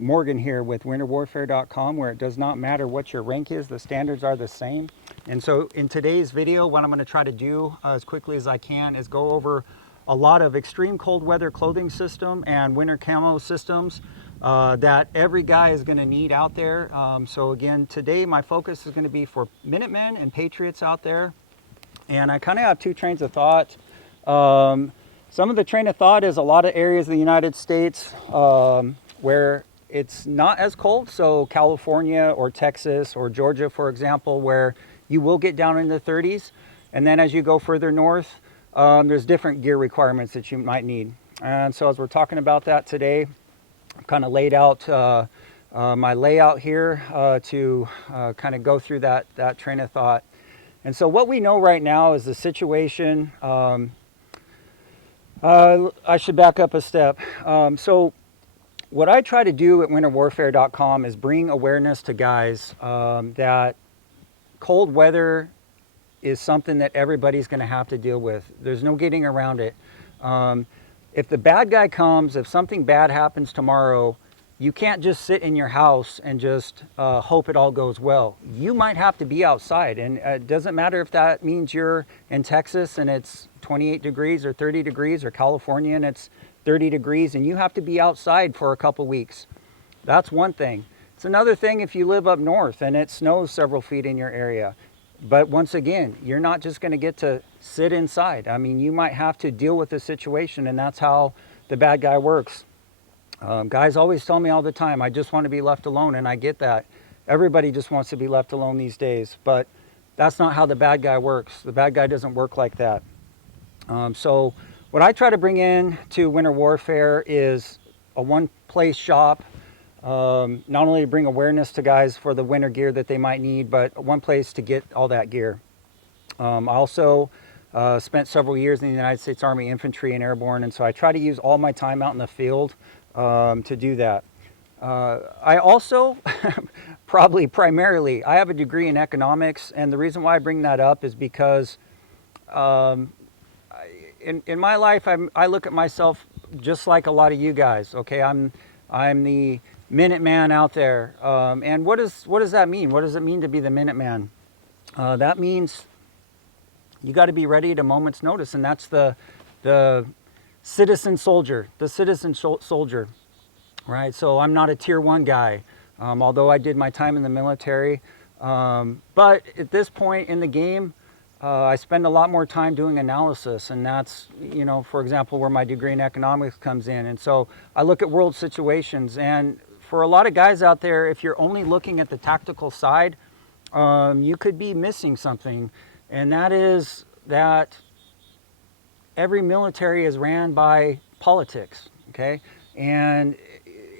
Morgan here with winterwarfare.com, where it does not matter what your rank is, the standards are the same. And so in today's video, what I'm going to try to do as quickly as I can is go over a lot of extreme cold weather clothing system and winter camo systems that every guy is going to need out there. So again, today my focus is going to be for Minutemen and Patriots out there. And I kind of have two trains of thought. Some of the train of thought is a lot of areas of the United States where it's not as cold. So California or Texas or Georgia, for example, where you will get down in the 30s. And then as you go further north, there's different gear requirements that you might need. And so as we're talking about that today, I've kind of laid out my layout here to kind of go through that train of thought. And so what we know right now is the situation. I should back up a step. So what I try to do at winterwarfare.com is bring awareness to guys that cold weather is something that everybody's going to have to deal with. There's no getting around it. If the bad guy comes, if something bad happens tomorrow, you can't just sit in your house and just hope it all goes well. You might have to be outside, and it doesn't matter if that means you're in Texas and it's 28 degrees or 30 degrees, or California and it's 30 degrees, and you have to be outside for a couple weeks. That's one thing. It's another thing if you live up north and it snows several feet in your area. But once again, you're not just going to get to sit inside. I mean, you might have to deal with the situation, and that's how the bad guy works. Guys always tell me all the time, I just want to be left alone, and I get that. Everybody just wants to be left alone these days, but that's not how the bad guy works. The bad guy doesn't work like that. So what I try to bring in to Winter Warfare is a one-place shop, not only to bring awareness to guys for the winter gear that they might need, but one place to get all that gear. I also spent several years in the United States Army Infantry and Airborne, and so I try to use all my time out in the field to do that. I also, primarily, I have a degree in economics, and the reason why I bring that up is because in my life, I look at myself just like a lot of you guys. Okay, I'm the Minuteman out there, and what does that mean? What does it mean to be the Minuteman? That means you got to be ready at a moment's notice, and that's the citizen soldier, right? So I'm not a tier 1 guy, although I did my time in the military. But at this point in the game, I spend a lot more time doing analysis, and that's, you know, for example, where my degree in economics comes in. And so I look at world situations, and for a lot of guys out there, if you're only looking at the tactical side, you could be missing something, and that is that every military is ran by politics, okay? And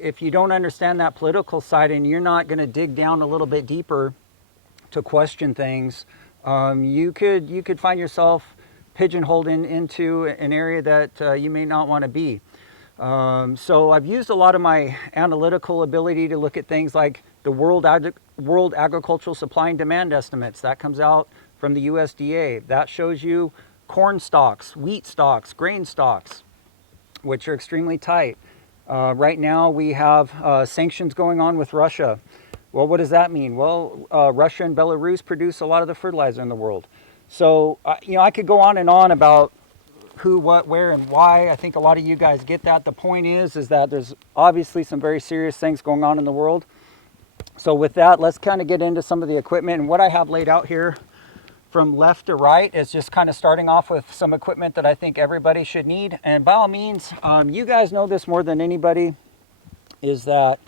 if you don't understand that political side and you're not going to dig down a little bit deeper to question things, you could find yourself pigeonholed into an area that you may not want to be. So I've used a lot of my analytical ability to look at things like the World Agricultural Supply and Demand Estimates. That comes out from the USDA. That shows you corn stocks, wheat stocks, grain stocks, which are extremely tight. Right now we have sanctions going on with Russia. Well, what does that mean? Well, Russia and Belarus produce a lot of the fertilizer in the world. So, you know, I could go on and on about who, what, where, and why. I think a lot of you guys get that. The point is that there's obviously some very serious things going on in the world. So with that, let's kind of get into some of the equipment. And what I have laid out here from left to right is just kind of starting off with some equipment that I think everybody should need. And by all means, you guys know this more than anybody, is that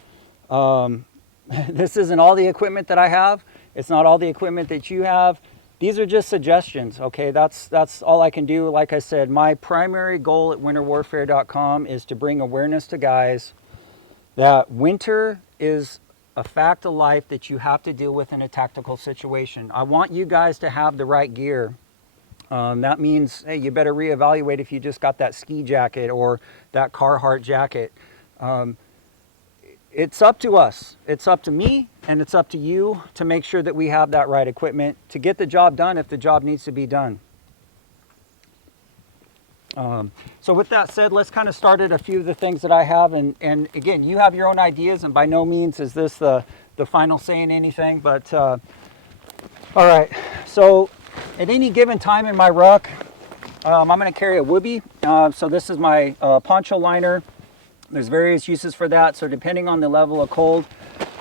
this isn't all the equipment that I have. It's not all the equipment that you have. these are just suggestions, okay? That's all I can do. Like I said, my primary goal at winterwarfare.com is to bring awareness to guys that winter is a fact of life that you have to deal with in a tactical situation. I want you guys to have the right gear. That means, hey, you better reevaluate if you just got that ski jacket or that Carhartt jacket. It's up to us. It's up to me, and it's up to you to make sure that we have that right equipment to get the job done if the job needs to be done. So with that said, let's kind of start at a few of the things that I have. And again, you have your own ideas, and by no means is this the final say in anything. But all right, so at any given time in my ruck, I'm going to carry a Whoopee. So this is my poncho liner. There's various uses for that. So depending on the level of cold,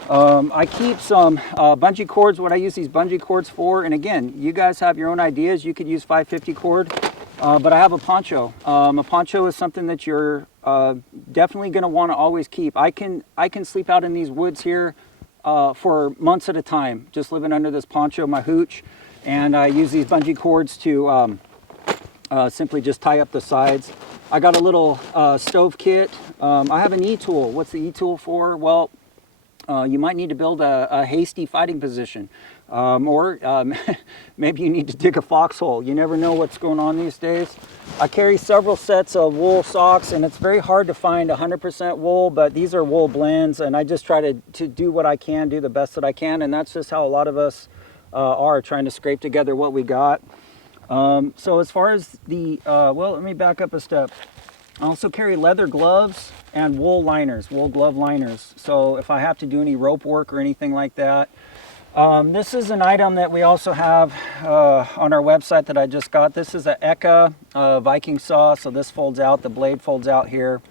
I keep some bungee cords. What I use these bungee cords for, and again, you guys have your own ideas. You could use 550 cord. But I have a poncho. A poncho is something that you're definitely going to want to always keep. I can sleep out in these woods here for months at a time, just living under this poncho, my hooch, and I use these bungee cords to simply just tie up the sides. I got a little stove kit. I have an E-tool. What's the E-tool for? Well, you might need to build a hasty fighting position. Or maybe you need to dig a foxhole. You never know what's going on these days. I carry several sets of wool socks, and it's very hard to find 100% wool, but these are wool blends, and I just try to do what I can, do the best that I can, and that's just how a lot of us are, trying to scrape together what we got. So as far as the, well, let me back up a step. I also carry leather gloves and wool liners, wool glove liners. So if I have to do any rope work or anything like that. This is an item that we also have on our website that I just got. This is an Eka Viking saw, so this folds out, the blade folds out here.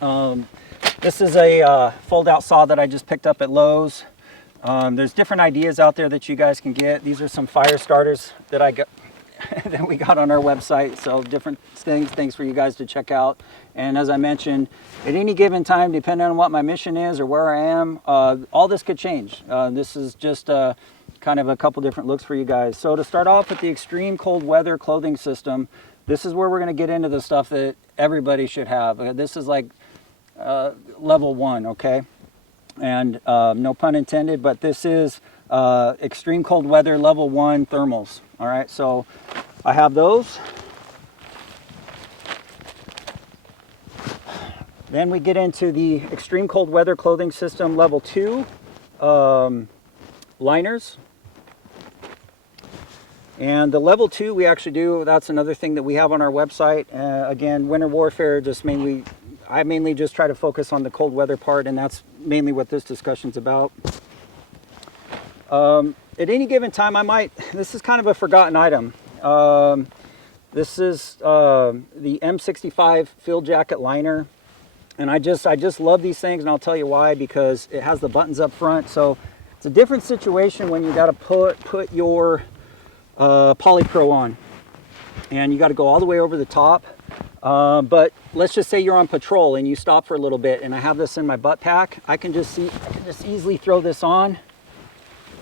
This is a fold-out saw that I just picked up at Lowe's. There's different ideas out there that you guys can get. These are some fire starters that I got that we got on our website, so different things for you guys to check out. And as I mentioned, at any given time, depending on what my mission is or where I am, all this could change. This is just kind of a couple different looks for you guys. So to start off with the extreme cold weather clothing system, this is where we're going to get into the stuff that everybody should have. This is like level 1, okay? And no pun intended, but this is extreme cold weather level 1 thermals. All right, so I have those. Then we get into the extreme cold weather clothing system level 2 liners. And the level 2 we actually do, that's another thing that we have on our website. Again, winter warfare, I mainly just try to focus on the cold weather part, and that's mainly what this discussion's about. At any given time, this is kind of a forgotten item. This is the M65 field jacket liner. And I just love these things, and I'll tell you why, because it has the buttons up front. So it's a different situation when you got to put your polypro on, and you got to go all the way over the top. But let's just say you're on patrol and you stop for a little bit, and I have this in my butt pack. I can just easily throw this on,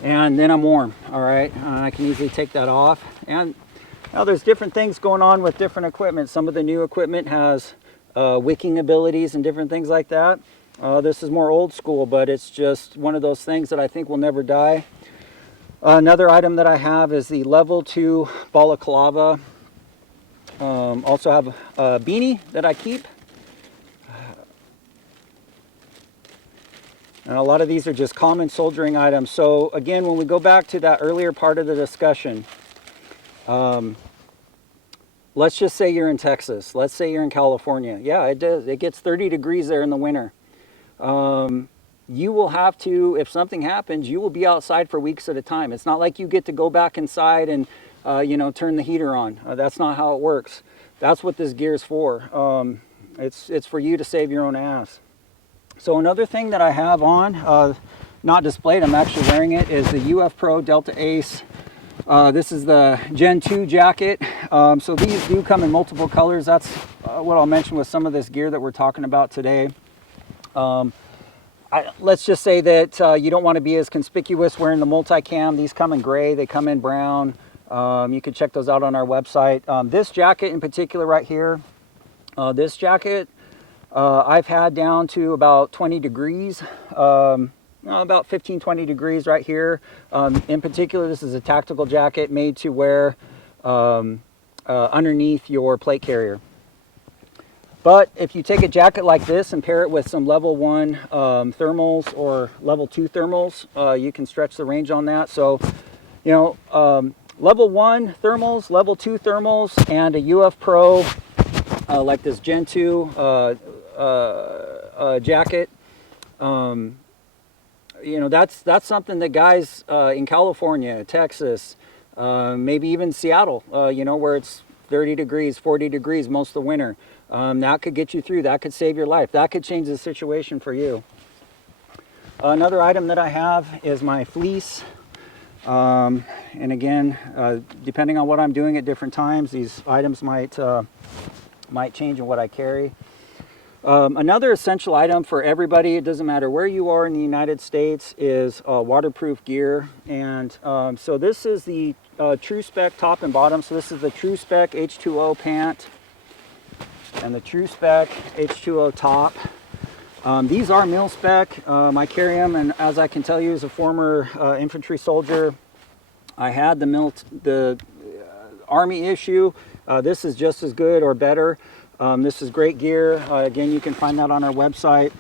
and then I'm warm. All right, I can easily take that off. And now there's different things going on with different equipment. Some of the new equipment has wicking abilities and different things like that. This is more old school, but it's just one of those things that I think will never die. Another item that I have is the level 2 balaclava. Also have a beanie that I keep. And a lot of these are just common soldiering items. So again, when we go back to that earlier part of the discussion, let's just say you're in Texas. Let's say you're in California. Yeah, it does. It gets 30 degrees there in the winter. You will have to, if something happens, you will be outside for weeks at a time. It's not like you get to go back inside and turn the heater on. That's not how it works. That's what this gear is for. It's for you to save your own ass. So another thing that I have on, not displayed, I'm actually wearing it, is the UF Pro Delta Ace. This is the Gen 2 jacket. So these do come in multiple colors. That's what I'll mention with some of this gear that we're talking about today. Let's just say that you don't want to be as conspicuous wearing the multicam. These come in gray, they come in brown. You can check those out on our website. This jacket in particular right here, this jacket I've had down to about 20 degrees, about 15-20 degrees right here. In particular, this is a tactical jacket made to wear underneath your plate carrier. But if you take a jacket like this and pair it with some level 1 thermals or level 2 thermals, you can stretch the range on that. So, you know, level 1 thermals, level 2 thermals, and a UF Pro like this Gen 2 jacket. You know, that's something that guys in California, Texas, maybe even Seattle, you know, where it's 30 degrees, 40 degrees most of the winter. That could get you through. That could save your life. That could change the situation for you. Another item that I have is my fleece. And again, depending on what I'm doing at different times, these items might change in what I carry. Another essential item for everybody, it doesn't matter where you are in the United States, is waterproof gear. And so this is the True Spec top and bottom. So this is the True Spec H2O pant and the True Spec H2O top. These are mil spec. I carry them, and as I can tell you, as a former infantry soldier, I had the Army issue. This is just as good or better. This is great gear. Again, you can find that on our website.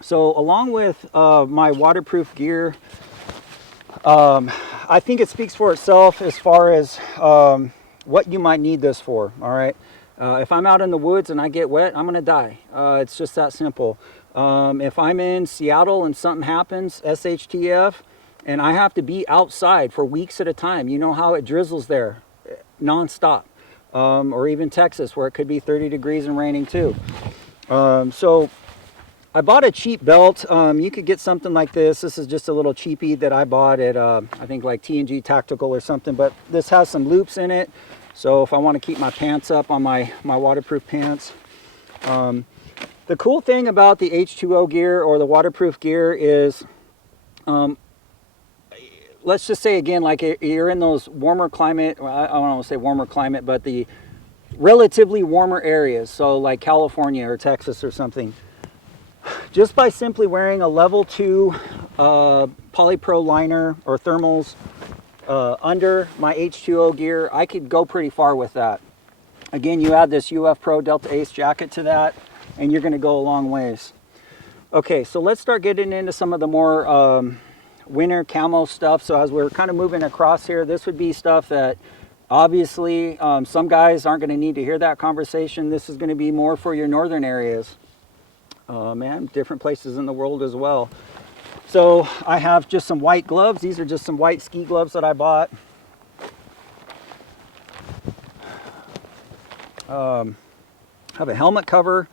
So along with my waterproof gear, I think it speaks for itself as far as what you might need this for. All right. If I'm out in the woods and I get wet, I'm going to die. It's just that simple. If I'm in Seattle and something happens, SHTF, and I have to be outside for weeks at a time, you know how it drizzles there nonstop. Or even Texas, where it could be 30 degrees and raining too. So I bought a cheap belt. You could get something like this. This is just a little cheapie that I bought at, I think like T&G Tactical or something, but this has some loops in it. So if I want to keep my pants up on my waterproof pants. The cool thing about the H2O gear or the waterproof gear is, let's just say again, like you're in those warmer climate, well, I don't want to say warmer climate, but the relatively warmer areas. So like California or Texas or something. Just by simply wearing a level 2 polypro liner or thermals under my H2O gear, I could go pretty far with that. Again, you add this UF Pro Delta Ace jacket to that, and you're going to go a long ways. Okay, so let's start getting into some of the more winter camo stuff. So as we're kind of moving across here, this would be stuff that obviously some guys aren't going to need to hear that conversation. This is going to be more for your northern areas, and different places in the world as well. So I have just some white gloves. These are just some white ski gloves that I bought. Have a helmet cover.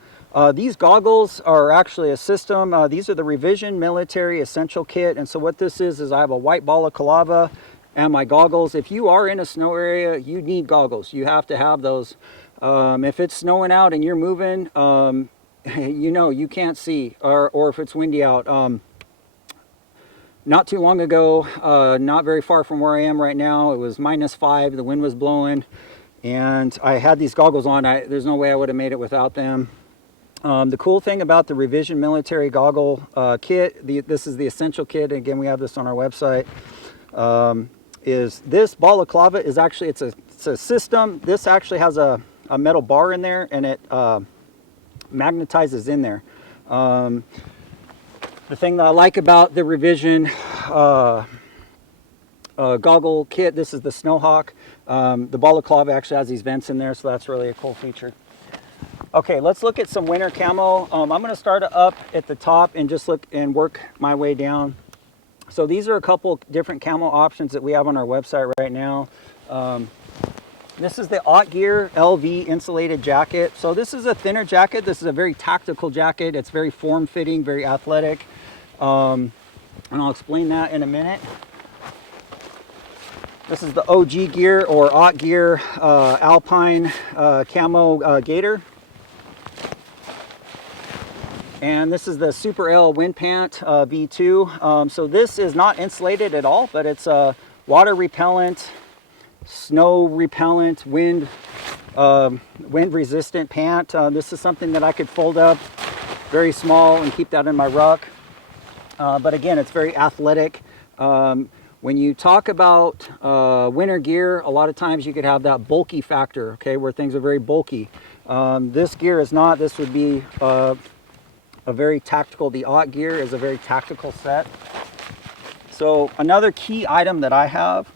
These goggles are actually a system. These are the Revision Military Essential Kit. And so what this is I have a white balaclava and my goggles. If you are in a snow area, you need goggles. You have to have those. If it's snowing out and you're moving, you know, you can't see, or if it's windy out. Not too long ago, not very far from where I am right now, it was -5, the wind was blowing, and I had these goggles on. There's no way I would have made it without them. The cool thing about the Revision Military Goggle Kit, this is the Essential Kit, again we have this on our website, is this balaclava is actually, it's a system. This actually has a metal bar in there, and it magnetizes in there. The thing that I like about the Revision goggle kit, this is the Snowhawk. The balaclava actually has these vents in there, so that's really a cool feature. Okay, let's look at some winter camo. I'm going to start up at the top and just look and work my way down. So these are a couple different camo options that we have on our website right now. This is the Ott Gear LV insulated jacket. So this is a thinner jacket. This is a very tactical jacket. It's very form-fitting, very athletic. And I'll explain that in a minute. This is the OG Gear or Ott Gear Alpine camo gaiter. And this is the Super L Wind Pant V2. So this is not insulated at all, but it's water repellent, snow repellent, wind resistant pant. This is something that I could fold up very small and keep that in my ruck. But again, it's very athletic. When you talk about winter gear, a lot of times you could have that bulky factor, okay, where things are very bulky. This gear is not. This would be a very tactical, the Ott gear is a very tactical set. So another key item that I have,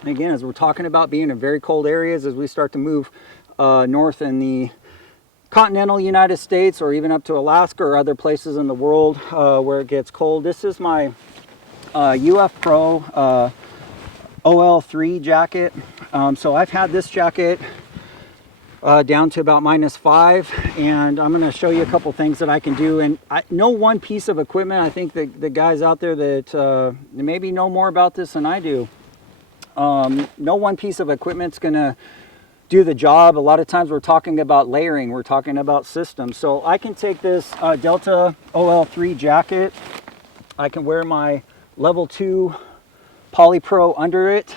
and again, as we're talking about being in very cold areas, as we start to move north in the continental United States, or even up to Alaska or other places in the world where it gets cold, this is my UF Pro OL3 jacket. So I've had this jacket down to about -5, and I'm going to show you a couple things that I can do. And no one piece of equipment, I think the guys out there that maybe know more about this than I do, no one piece of equipment's going to do the job. A lot of times we're talking about layering, we're talking about systems. So I can take this Delta OL3 jacket, I can wear my level 2 Polypro under it,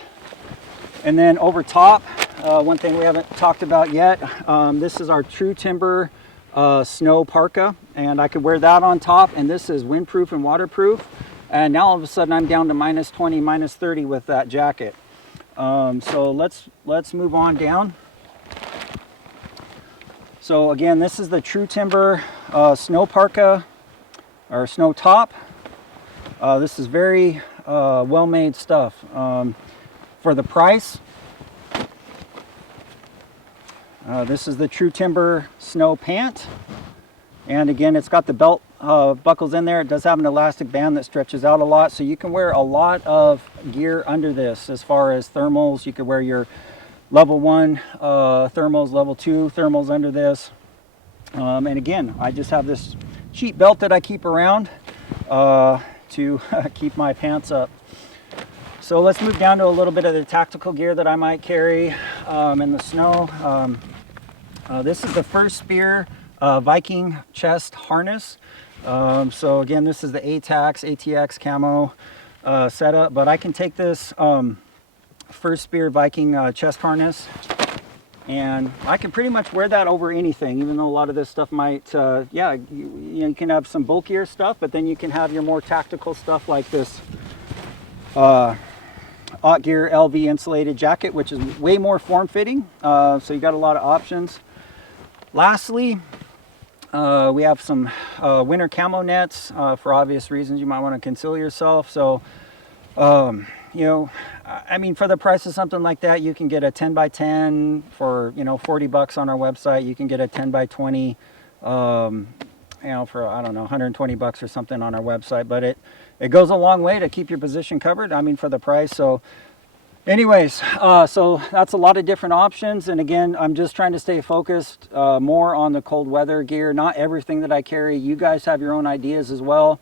and then over top, one thing we haven't talked about yet, this is our True Timber snow parka, and I could wear that on top, and this is windproof and waterproof. And now all of a sudden I'm down to -20, -30 with that jacket. So let's move on down. So again, this is the True Timber snow parka or snow top. This is very well-made stuff. For the price, this is the True Timber snow pant, and again, it's got the belt buckles in there. It does have an elastic band that stretches out a lot, so you can wear a lot of gear under this. As far as thermals, you could wear your level 1 thermals, level 2 thermals under this. And again, I just have this cheap belt that I keep around to keep my pants up. So let's move down to a little bit of the tactical gear that I might carry in the snow. This is the First Spear Viking chest harness. So again, this is the ATX Camo setup, but I can take this First Spear Viking chest harness, and I can pretty much wear that over anything, even though a lot of this stuff might, yeah, you can have some bulkier stuff, but then you can have your more tactical stuff like this Ott Gear LV insulated jacket, which is way more form-fitting. So you got a lot of options. Lastly, we have some winter camo nets. For obvious reasons, you might want to conceal yourself. So, you know, I mean, for the price of something like that, you can get a 10 by 10 for, you know, 40 bucks on our website. You can get a 10 by 20, you know, for, I don't know, 120 bucks or something on our website. But it goes a long way to keep your position covered, I mean, for the price. So anyways, so that's a lot of different options. And again, I'm just trying to stay focused more on the cold weather gear, not everything that I carry. You guys have your own ideas as well.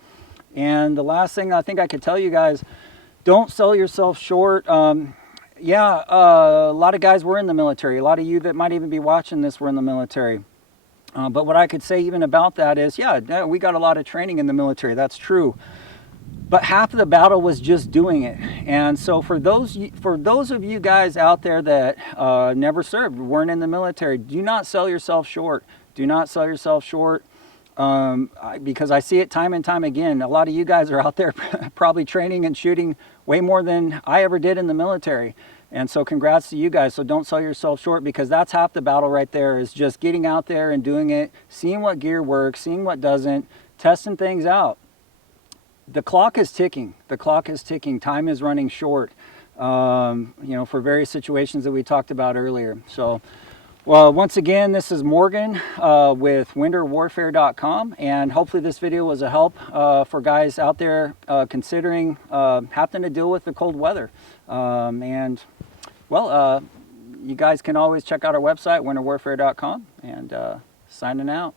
And the last thing I think I could tell you guys, don't sell yourself short. Yeah, a lot of guys were in the military. A lot of you that might even be watching this were in the military. But what I could say even about that is, yeah, we got a lot of training in the military. That's true. But half of the battle was just doing it. And so for those of you guys out there that never served, weren't in the military, do not sell yourself short. Do not sell yourself short. Because I see it time and time again. A lot of you guys are out there probably training and shooting way more than I ever did in the military. And so congrats to you guys. So don't sell yourself short, because that's half the battle right there, is just getting out there and doing it, seeing what gear works, seeing what doesn't, testing things out. The clock is ticking. The clock is ticking. Time is running short, you know, for various situations that we talked about earlier. So, well, once again, this is Morgan with winterwarfare.com, and hopefully this video was a help for guys out there considering having to deal with the cold weather. And, well, you guys can always check out our website, winterwarfare.com, and signing out.